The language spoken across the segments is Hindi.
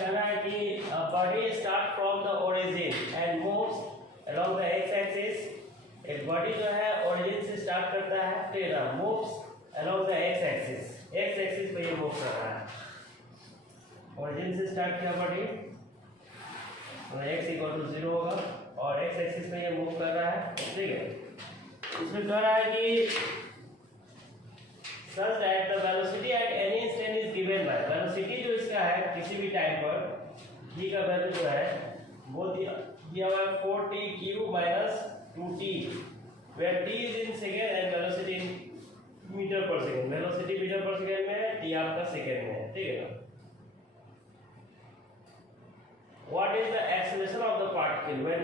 कहना है कि body start from the origin and moves along the x axis. एक बॉडी जो है ओरिजिन से स्टार्ट करता है फिर moves along the x axis पे ये मूव कर रहा है। ओरिजिन से स्टार्ट किया बॉडी तो x इक्वल टू 0 होगा और एक्स एक्सिस पे ये मूव कर रहा है, ठीक है। इसमें कह रहा है कि such that the velocity at any instant is given by velocity जो इसका है किसी भी टाइम पर v का वैल्यू जो है वो दिया हुआ है 4t cube minus 2t where t is in second and velocity in metre per second. Velocity metre per second में है, t आपका सेकंड में है, ठीक है ना। What is the acceleration of the particle when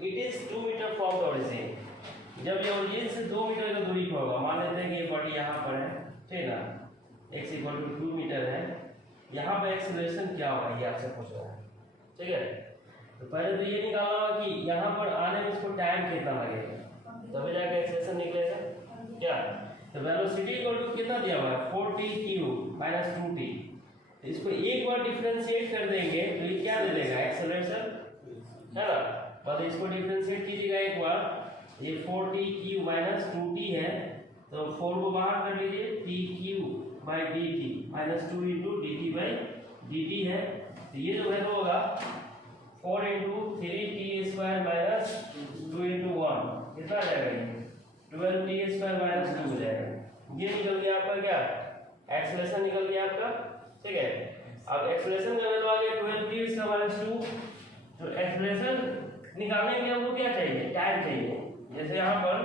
it is 2 meter from the origin? जब ये ओरिजिन से 2 मीटर की दूरी पर होगा, मान लेते हैं कि ये बॉडी यहाँ पर है, ठीक है ना, x इक्वल टू 2 मीटर है, यहाँ पे एक्सेलरेशन क्या होगा ये आपसे पूछ रहा है, ठीक है। तो पहले तो ये निकालना होगा कि यहाँ पर आने में इसको टाइम कितना लगेगा, तभी जाके एक्सेलरेशन निकलेगा क्या। तो वेलोसिटी इक्वल टू कितना दिया हुआ है 4t क्यूब माइनस 2t। तो इसको एक बार डिफरेंशिएट कर देंगे तो ये क्या दे देगा एक्सेलरेशन, है ना। बस इसको डिफरेंशिएट कीजिएगा एक बार, ये 4t क्यूब माइनस 2t है तो 4 को बाहर कर लीजिए, t cube by dt minus 2 into dt by dt है। तो ये जो वैल्यू होगा 4 into 3t square minus 2 into 1 कितना आ जाएगा, ये 12t स्क्वायर माइनस 2 हो जाएगा। ये निकल गया आपका क्या एक्सेलरेशन निकल गया आपका, ठीक है। अब एक्सेलरेशन का वैल्यू आ गया 12t स्क्वायर माइनस 2। तो एक्सेलरेशन निकालने के लिए हमको क्या चाहिए, टाइम चाहिए। जैसे यहाँ पर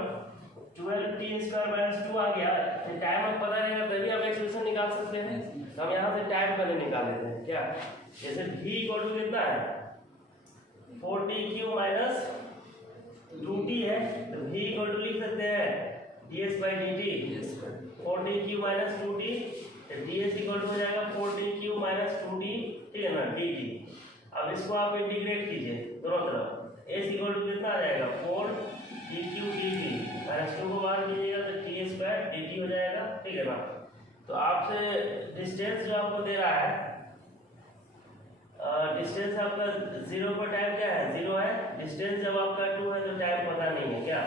12t स्क्वायर माइनस 2 आ गया, तो टाइम हम पता रहेगा तभी आप एक्सेलरेशन निकाल सकते हैं। तो हम यहाँ से टाइम पहले निकाल लेते हैं क्या। जैसे v इक्वल टू कितना है 4t क्यूब माइनस 2t है, तो v इक्वल टू लिख सकते हैं ds by dt 4t cube minus 2t, तो ds इक्वल टू हो जाएगा 4t क्यूब माइनस 2t, ठीक है ना, dt। अब इसको आप इंटीग्रेट कीजिए दोनों तरफ, s इक्वल टू कितना आ जाएगा 4t क्यूब dt माइनस 2 को बाहर कीजिएगा तो t स्क्वायर dt हो जाएगा, ठीक है ना। तो आपसे डिस्टेंस जो आपको दे रहा है, डिस्टेंस आपका 0 पर टाइम क्या है 0 है, डिस्टेंस जब आपका 2 है तो टाइम पता नहीं है क्या।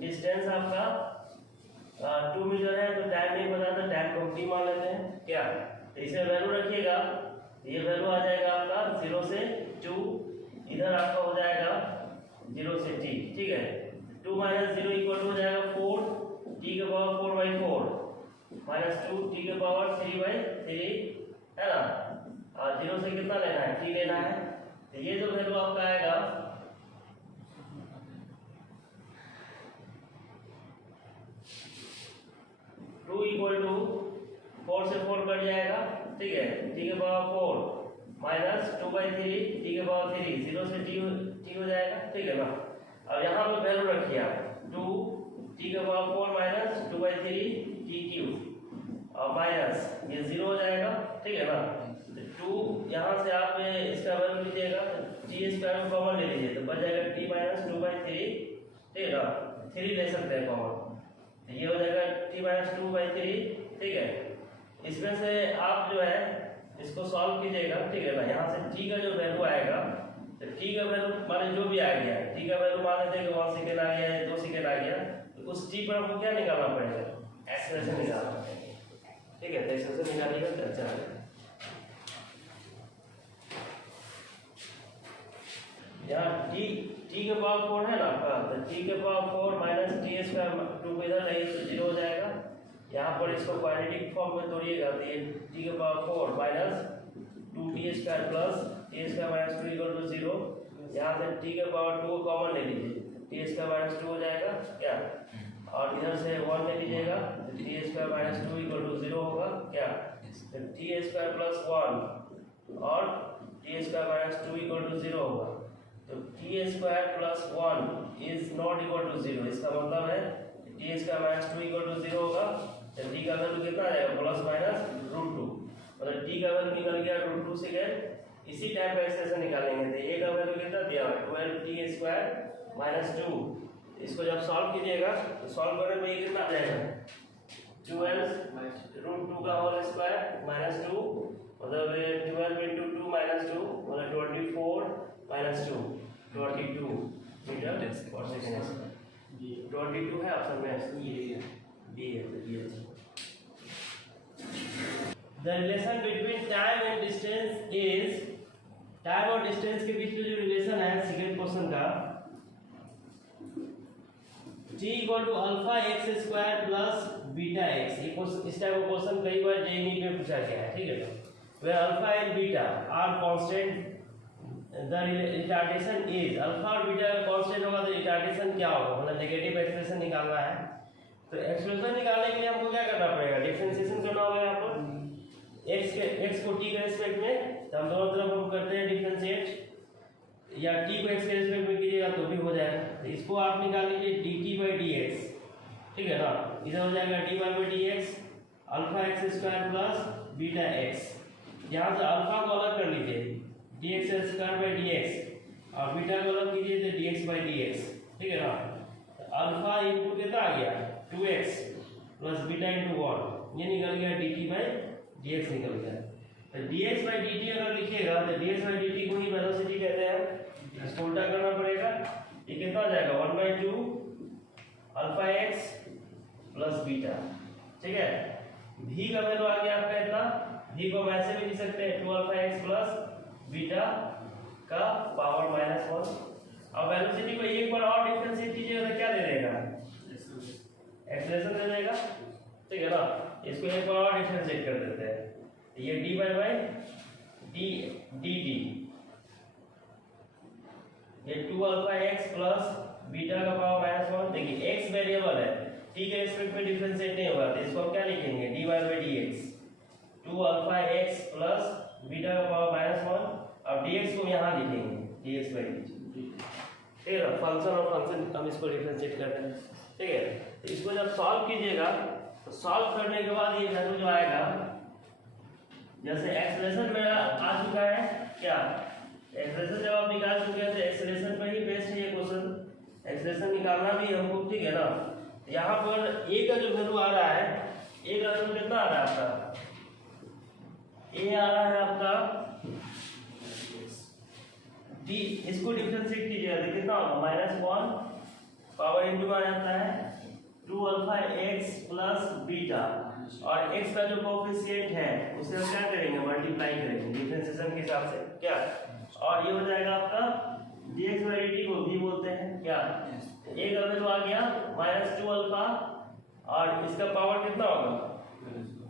डिस्टेंस आपका 2 मीटर है तो टाइम नहीं पता, तो टाइम को t मान लेते हैं क्या। तो इसे वैल्यू रखिएगा, ये वैल्यू आ जाएगा आपका 0 से 2, इधर आपका हो जाएगा 0 से t, ठीक है। 2 माइनस 0 इक्वल हो जाएगा 4 t के पावर 4 बाई 4 माइनस 2 t के पावर 3 बाई 3, है ना। और 0 से कितना लेना है t लेना है, तो ये जो वैल्यू आपका आएगा 2 इक्वल टू 4 से 4 कट जाएगा, ठीक है, t के पावर 4 माइनस 2 बाई 3 t के पावर 3, 0 से t हो जाएगा, ठीक है ना। अब यहाँ पे वैल्यू रखिए आप 2 t के power 4 minus 2 by 3 t cube और माइनस ये 0 हो जाएगा, ठीक है ना। तो 2 यहाँ से आप इसका वैल्यू लीजिएगा t स्क्वायर में कॉमन ले लीजिए तो बच जाएगा t माइनस 2 बाई 3, ठीक है ना, 3 ले सकते हैं कॉमन, तो ये हो जाएगा t माइनस 2 बाई 3, ठीक है। इसमें से आप जो है इसको सॉल्व कीजिएगा, ठीक है ना। यहाँ से t का जो वैल्यू आएगा, तो t का वैल्यू माने जो भी आ गया, t का वैल्यू मान लेते हैं कि 1 सेकेंड आ गया है 2 सेकेंड आ गया, तो उस t पर हमको क्या निकालना पड़ेगा एक्सेलरेशन निकालना पड़ेगा, ठीक है। तो एक्सेलरेशन निकालिएगा तो अच्छा रहेगा। यहाँ t के पावर 4 है ना आपका, तो t के पावर 4 माइनस t स्क्वायर 2 को इधर नहीं तो 0 हो जाएगा। यहाँ पर इसको क्वाड्रेटिक फॉर्म में तोड़िएगा तो ये t के power 4 minus 2t square plus t square minus 2 equal to 0। यहाँ से t के पावर 2 को कॉमन ले लीजिए, t स्क्वायर माइनस 2 हो जाएगा क्या, और इधर से 1 ले लीजिएगा तो t square minus 2 equal to 0 होगा क्या। तो t स्क्वायर प्लस 1 और t square minus 2 equal to 0 होगा। तो t square plus 1 is not equal to 0, इसका मतलब है t square minus 2 equal to 0 होगा। तो t का वैल्यू कितना आ जाएगा प्लस माइनस √2, मतलब t का वैल्यू निकल गया √2 सेकेंड। इसी टाइप का एक्सप्रेशन निकालेंगे तो a का वैल्यू कितना दिया हुआ है 12t स्क्वायर माइनस 2। इसको जब सॉल्व कीजिएगा तो सॉल्व करने में ये कितना आ जाएगा 12 √2 का होल स्क्वायर माइनस 2, मतलब 12 इंटू 2 माइनस 2 22 मीटर पर सेकेंड स्क्वायर 22 है ऑप्शन में डी है। The relation between time and distance is, time और डिस्टेंस के बीच में जो रिलेशन है सेकंड क्वेश्चन का, t equal to alpha x square plus beta x. इस टाइप का क्वेश्चन कई बार जेईई में पूछा गया है, ठीक है। where alpha and beta are constant, the retardation is, alpha और बीटा का कांस्टेंट होगा तो रिटार्डेशन क्या होगा, मतलब नेगेटिव एक्सप्रेशन निकालना है। तो एक्सप्रेशन निकालने के लिए हमको क्या करना पड़ेगा, डिफरेंशिएशन करना होगा यहाँ पर x को t के रिस्पेक्ट में, तो हम दोनों तरफ हम करते हैं डिफरेंशिएट, या t को x के रिस्पेक्ट में कीजिएगा तो भी हो जाएगा। तो इसको आप निकाल लीजिए dt/dx, ठीक है ना। इधर हो जाएगा dy/dx alpha x square plus beta x. यहाँ से अल्फा को अलग कर लीजिए dx² और बीटा को अलग कीजिए तो dx/dx, ठीक है ना। अल्फा इंटू कितना आ गया 2x प्लस बीटा इंटू 1, ये निकल गया dt/dx निकल गया। तो dx/dt अगर लिखिएगा तो dx/dt को ही वेलोसिटी कहते हैं, इसको उल्टा करना पड़ेगा। ये कितना आ जाएगा 1/2 अल्फा एक्स प्लस बीटा, ठीक है। v का वैल्यू आ गया आपका इतना, v को हम ऐसे भी लिख सकते हैं 2 अल्फा एक्स प्लस बीटा का पावर -1। अब वेलोसिटी को एक बार और डिफरेंशिएट कीजिएगा तो क्या दे देगा, एक्सेलरेशन दे देगा, ठीक है ना। इसको एक बार और डिफरेंशिएट कर देते हैं, ये dy/dt, ये 2 अल्फा एक्स प्लस बीटा का पावर -1। देखिए x वेरिएबल है, t के रिस्पेक्ट में डिफरेंशिएट नहीं होगा, तो इसको हम क्या लिखेंगे dy/dx 2 alpha x plus beta का पावर -1, अब dx को यहाँ लिखेंगे dx/dt, ठीक है। फंक्शन और फंक्शन हम इसको डिफरेंशिएट करते हैं, ठीक है। तो इसको जब सॉल्व कीजिएगा तो सॉल्व करने के बाद ये वैल्यू जो आएगा, जैसे एक्सप्रेशन मेरा आ चुका है, क्या एक्सप्रेशन जब आप निकाल चुके हैं तो एक्सप्रेशन पर ही बेस्ड है ये क्वेश्चन, एक्सप्रेशन निकालना भी हमको, ठीक है ना। यहाँ पर a का जो वैल्यू आ रहा है, a का वैल्यू कितना आ रहा है आपका, a आ रहा है आपका d, इसको डिफरेंशिएट कीजिएगा तो कितना होगा -1 पावर इंटू आ जाता है 2 अल्फा एक्स प्लस बीटा, और x का जो कोएफिशिएंट है उसे हम क्या करेंगे मल्टीप्लाई करेंगे डिफरेंशिएशन के हिसाब से, क्या। और ये हो जाएगा आपका dx/dt को भी बोलते हैं, क्या। a का वैल्यू आ गया -2 अल्फा, और इसका पावर कितना होगा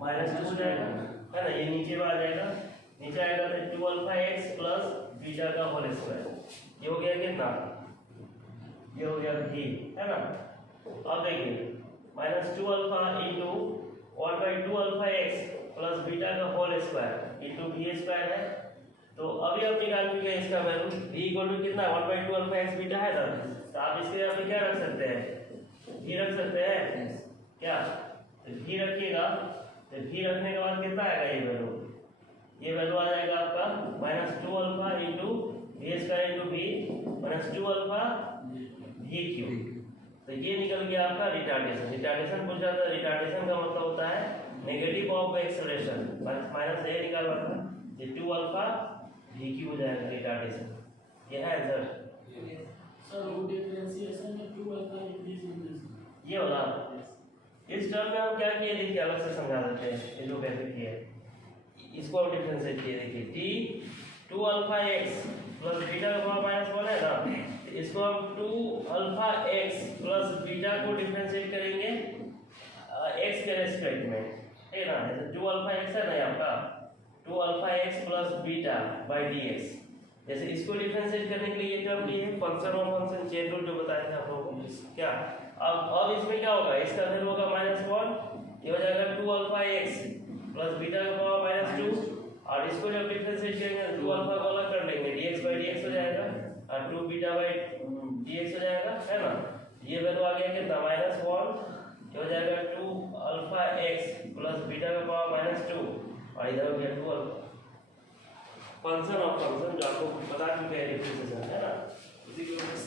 -2 हो जाएगा, है ना। ये नीचे में आ जाएगा, नीचे आएगा तो 2 अल्फा एक्स प्लस बीटा का होल स्क्वायर, ये हो गया कितना, ये हो गया v, है ना। अब देखिए -2 alpha into 1/2 alpha x plus beta का होल स्क्वायर इंटू v² है। तो अभी हम निकाल चुके हैं इसका वैल्यू, v इक्वल टू कितना 1/2 अल्फा एक्स बीटा है ना, तो आप इसके यहाँ पे क्या रख सकते हैं, v रख सकते हैं, क्या। तो v रखिएगा, तो v रखने के बाद कितना आएगा ये वैल्यू, ये वैल्यू आ जाएगा आपका -2 alpha into v² into v -2 alpha v³। तो ये निकल गया आपका रिटार्डेशन। रिटार्डेशन पूछ रहा था, रिटार्डेशन का मतलब होता है नेगेटिव ऑफ एक्सेलरेशन, माइनस ए निकालना था, ये 2 अल्फा v³ हो जाएगा रिटार्डेशन। ये है आंसर सर, वो डिफरेंशिएशन में 2 अल्फा इंक्रीज, ये वाला। इस टर्म में हम क्या किए देखिए, अलग से समझा देते हैं, ये जो कैसे किए इसको हम डिफरेंशिएट किए। देखिए t 2 alpha x plus beta का पावर -1 है ना, इसको हम 2 अल्फा एक्स प्लस बीटा को डिफरेंशिएट करेंगे x के रेस्पेक्ट में, ठीक है ना। जैसे 2 अल्फा एक्स है ना आपका, 2 alpha x plus beta by dx, जैसे इसको डिफरेंशिएट करने के लिए ये टर्म लिए है फंक्शन और फंक्शन चेन रूल जो बताए थे आप लोगों को, क्या। अब इसमें क्या होगा, इसका वैल्यू होगा -1, ये हो जाएगा 2 अल्फा एक्स प्लस बीटा का पावर -2, और इसको जब डिफरेंशिएट करेंगे 2 अल्फा को अलग कर लेंगे dx/dx हो जाएगा, और 2 बीटा/dx हो जाएगा, है ना। ये वैल्यू आ गया कितना -1, ये हो जाएगा 2 अल्फा एक्स प्लस बीटा का पावर -2, और इधर हो गया 2 अल्फा फंक्शन ऑफ फंक्शन जो आपको बता चुके हैं डिफरेंशिएशन, है ना। उसी की वजह से